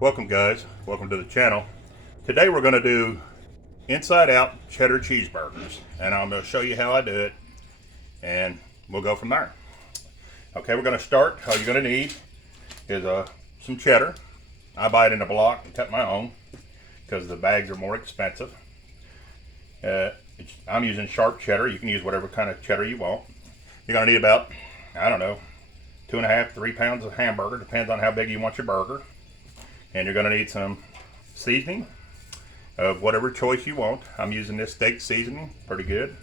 Welcome guys, welcome to the channel. Today we're going to do inside out cheddar cheeseburgers, and I'm going to show you how I do it and we'll go from there. Okay, we're going to start. All you're going to need is some cheddar. I buy it in a block and cut my own because the bags are more expensive. I'm using sharp cheddar. You can use whatever kind of cheddar you want. You're going to need about, I don't know, 2.5 to 3 pounds of hamburger, depends on how big you want your burger. And you're going to need some seasoning of whatever choice you want. I'm using this steak seasoning, pretty good.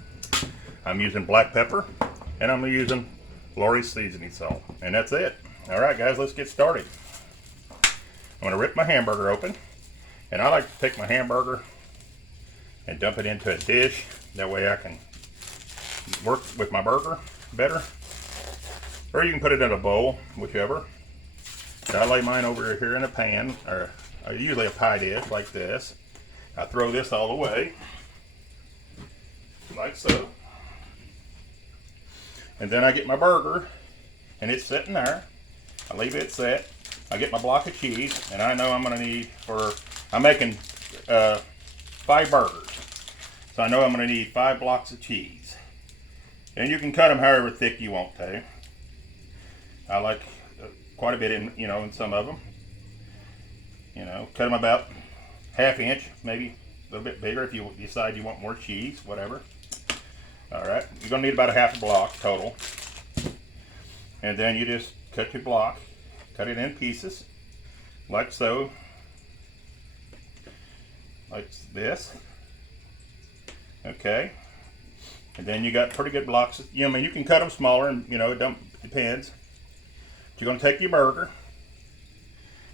I'm using black pepper, and I'm using Lori's seasoning salt. And that's it. All right, guys, let's get started. I'm going to rip my hamburger open, and I like to take my hamburger and dump it into a dish. That way I can work with my burger better. Or you can put it in a bowl, whichever. I lay mine over here in a pan, or usually a pie dish like this. I throw this all away, like so. And then I get my burger, and it's sitting there. I leave it set. I get my block of cheese, and I know I'm going to need I'm making 5 burgers. So I know I'm going to need 5 blocks of cheese. And you can cut them however thick you want to. I like quite a bit in some of them. Cut them about 1/2 inch, maybe a little bit bigger if you decide you want more cheese, whatever. All right, you're gonna need about 1/2 block total. And then you just cut your block, cut it in pieces, like so, like this. Okay. And then you got pretty good blocks. I mean, you can cut them smaller, and it depends. You're going to take your burger,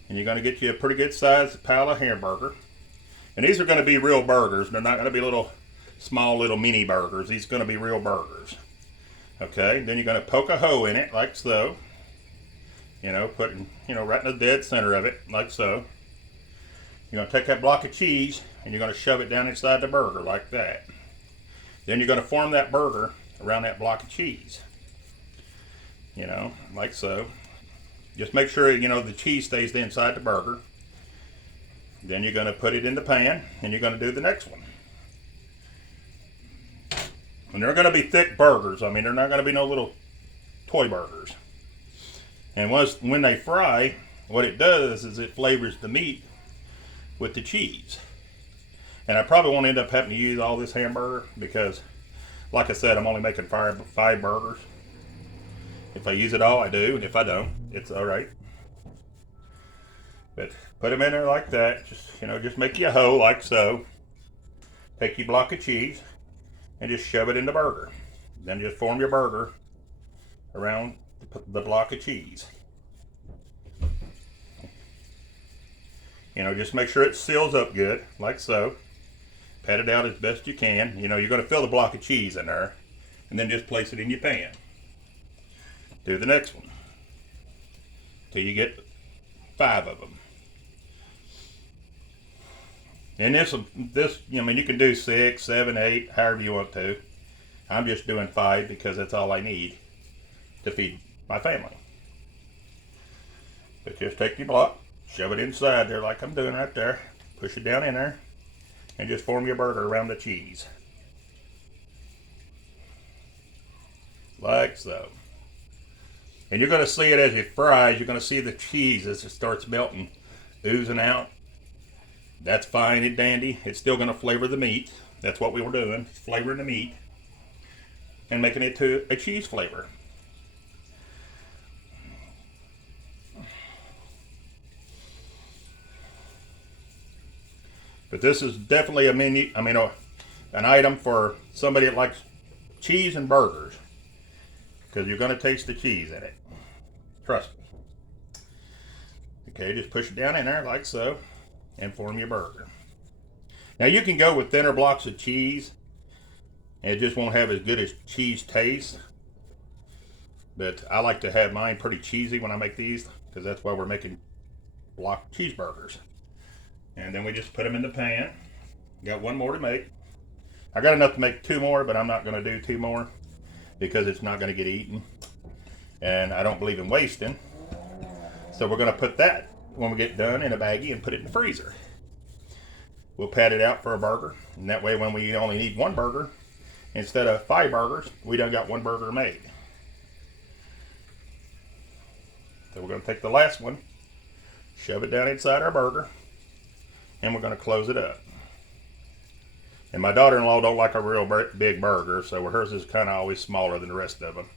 and you're going to get you a pretty good sized pile of hamburger. And these are going to be real burgers. They're not going to be small little mini burgers. These are going to be real burgers. Okay, then you're going to poke a hole in it, like so. Putting, right in the dead center of it, like so. You're going to take that block of cheese, and you're going to shove it down inside the burger, like that. Then you're going to form that burger around that block of cheese. Like so. Just make sure, the cheese stays inside the burger. Then you're going to put it in the pan, and you're going to do the next one. And they're going to be thick burgers. I mean, they're not going to be no little toy burgers. And when they fry, what it does is it flavors the meat with the cheese. And I probably won't end up having to use all this hamburger because, like I said, I'm only making 5 burgers. If I use it all, I do, and if I don't, it's all right. But put them in there like that. Just make you a hole like so. Take your block of cheese and just shove it in the burger. Then just form your burger around the block of cheese. Just make sure it seals up good, like so. Pat it out as best you can. You're going to fill the block of cheese in there, and then just place it in your pan. Do the next one till you get 5 of them. And this, you can do 6, 7, 8, however you want to. I'm just doing 5 because that's all I need to feed my family. But just take your block, shove it inside there like I'm doing right there, push it down in there, and just form your burger around the cheese. Like so. And you're going to see it as it fries. You're going to see the cheese as it starts melting, oozing out. That's fine and dandy. It's still going to flavor the meat. That's what we were doing, flavoring the meat and making it to a cheese flavor. But this is definitely an item for somebody that likes cheese and burgers, because you're going to taste the cheese in it. Trust me. Okay, just push it down in there like so and form your burger. Now you can go with thinner blocks of cheese and it just won't have as good as cheese taste. But I like to have mine pretty cheesy when I make these, because that's why we're making block cheeseburgers. And then we just put them in the pan. Got 1 more to make. I got enough to make 2 more, but I'm not going to do 2 more because it's not going to get eaten. And I don't believe in wasting. So we're going to put that when we get done in a baggie and put it in the freezer. We'll pad it out for a burger, and that way when we only need one burger, instead of 5 burgers, we done got 1 burger made. So we're going to take the last one, shove it down inside our burger, and we're going to close it up. And my daughter-in-law don't like a real big burger, so hers is kind of always smaller than the rest of them.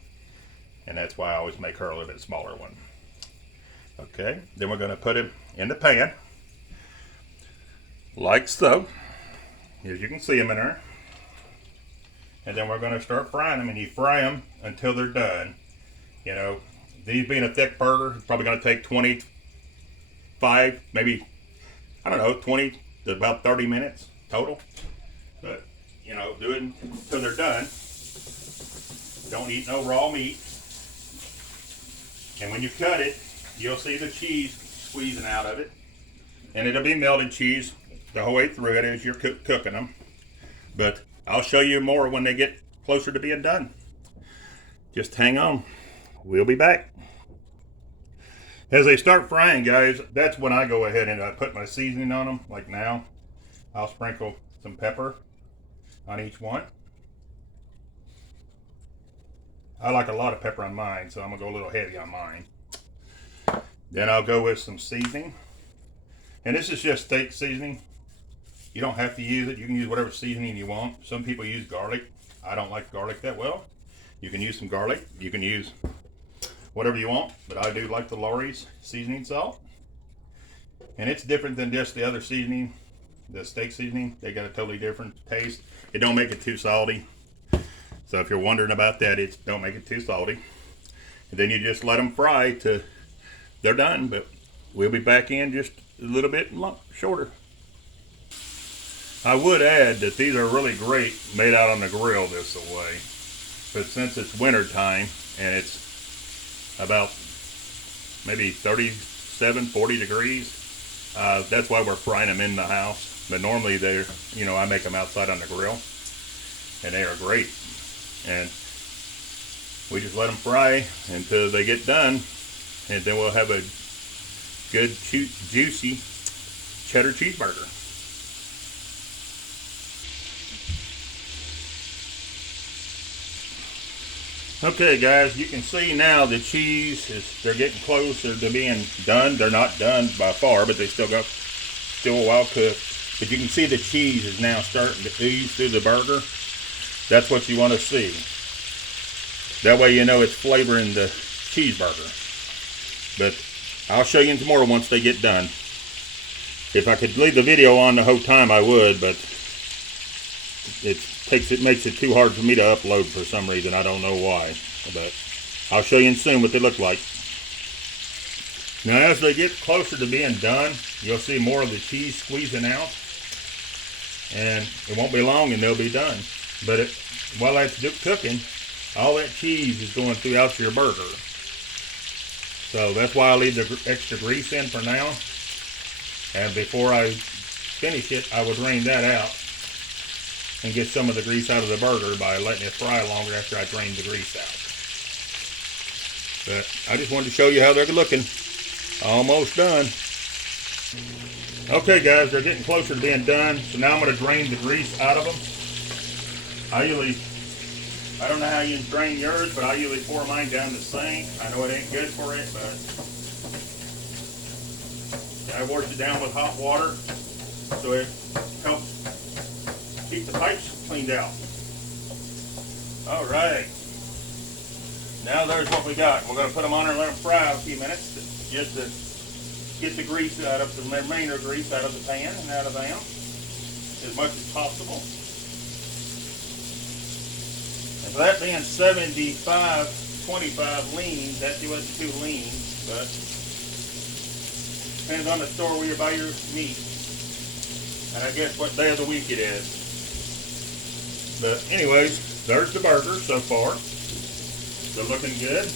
And that's why I always make her a little bit smaller one. Okay, then we're going to put it in the pan, like so. As you can see them in there. And then we're going to start frying them, and you fry them until they're done. You know, these being a thick burger, it's probably going to take 25, maybe, I don't know, 20 to about 30 minutes total. But, you know, do it until they're done. Don't eat no raw meat. And when you cut it, you'll see the cheese squeezing out of it. And it'll be melted cheese the whole way through it as you're cooking them. But I'll show you more when they get closer to being done. Just hang on. We'll be back. As they start frying, guys, that's when I go ahead and I put my seasoning on them. Like now, I'll sprinkle some pepper on each one. I like a lot of pepper on mine, so I'm going to go a little heavy on mine. Then I'll go with some seasoning. And this is just steak seasoning. You don't have to use it. You can use whatever seasoning you want. Some people use garlic. I don't like garlic that well. You can use some garlic. You can use whatever you want, but I do like the Lawry's seasoning salt. And it's different than just the other seasoning, the steak seasoning. They got a totally different taste. It don't make it too salty. So if you're wondering about that, don't make it too salty. And then you just let them fry till they're done, but we'll be back in just a little bit shorter. I would add that these are really great made out on the grill this way. But since it's winter time and it's about maybe 37, 40 degrees, that's why we're frying them in the house. But normally I make them outside on the grill, and they are great. And we just let them fry until they get done, and then we'll have a good juicy cheddar cheeseburger. Okay guys, you can see now the cheese they're getting closer to being done. They're not done by far, but they still a while cooked. But you can see the cheese is now starting to ooze through the burger. That's what you want to see. That way you know it's flavoring the cheeseburger. But I'll show you some more once they get done. If I could leave the video on the whole time, I would, but it makes it too hard for me to upload for some reason. I don't know why, but I'll show you soon what they look like. Now as they get closer to being done, you'll see more of the cheese squeezing out, and it won't be long and they'll be done. But while that's cooking, all that cheese is going throughout your burger. So that's why I leave the extra grease in for now. And before I finish it, I would drain that out and get some of the grease out of the burger by letting it fry longer after I drain the grease out. But I just wanted to show you how they're looking. Almost done. Okay guys, they're getting closer to being done. So now I'm going to drain the grease out of them. I don't know how you drain yours, but I usually pour mine down the sink. I know it ain't good for it, but I wash it down with hot water so it helps keep the pipes cleaned out. Alright. Now there's what we got. We're going to put them on and let them fry a few minutes just to get the grease out of the remainder grease out of the pan and out of them as much as possible. And for that being 75-25 lean, that wasn't too lean, but depends on the store where you buy your meat. And I guess what day of the week it is. But anyways, there's the burger so far. They're looking good.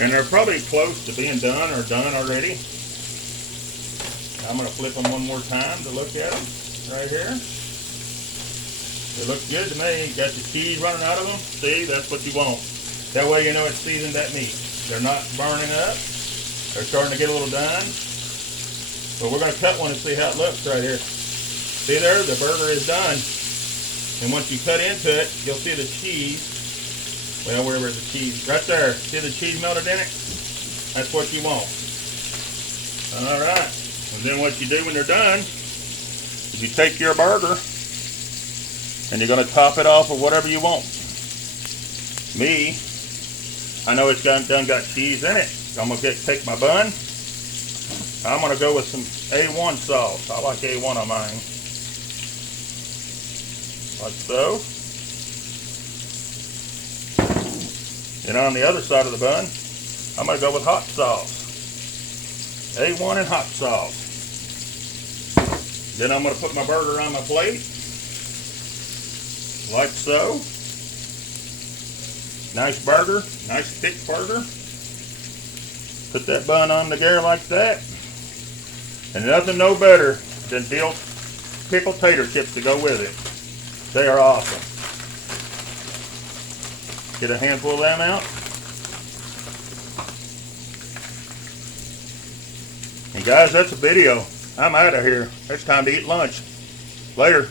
And they're probably close to being done or done already. I'm going to flip them one more time to look at them right here. They look good to me. Got the cheese running out of them. See, that's what you want. That way you know it's seasoned, that meat. They're not burning up. They're starting to get a little done. But we're going to cut one and see how it looks right here. See there, the burger is done. And once you cut into it, you'll see the cheese. Well, where's the cheese? Right there. See the cheese melted in it? That's what you want. All right. And then what you do when they're done is you take your burger and you're going to top it off with whatever you want. Me, I know it's done got cheese in it. So I'm going to take my bun. I'm going to go with some A1 sauce. I like A1 on mine. Like so. And on the other side of the bun, I'm going to go with hot sauce. A1 and hot sauce. Then I'm going to put my burger on my plate. Like so. Nice burger. Nice thick burger. Put that bun on the gear like that. And nothing no better than dill pickled tater chips to go with it. They are awesome. Get a handful of them out. And guys, that's a video. I'm out of here. It's time to eat lunch. Later.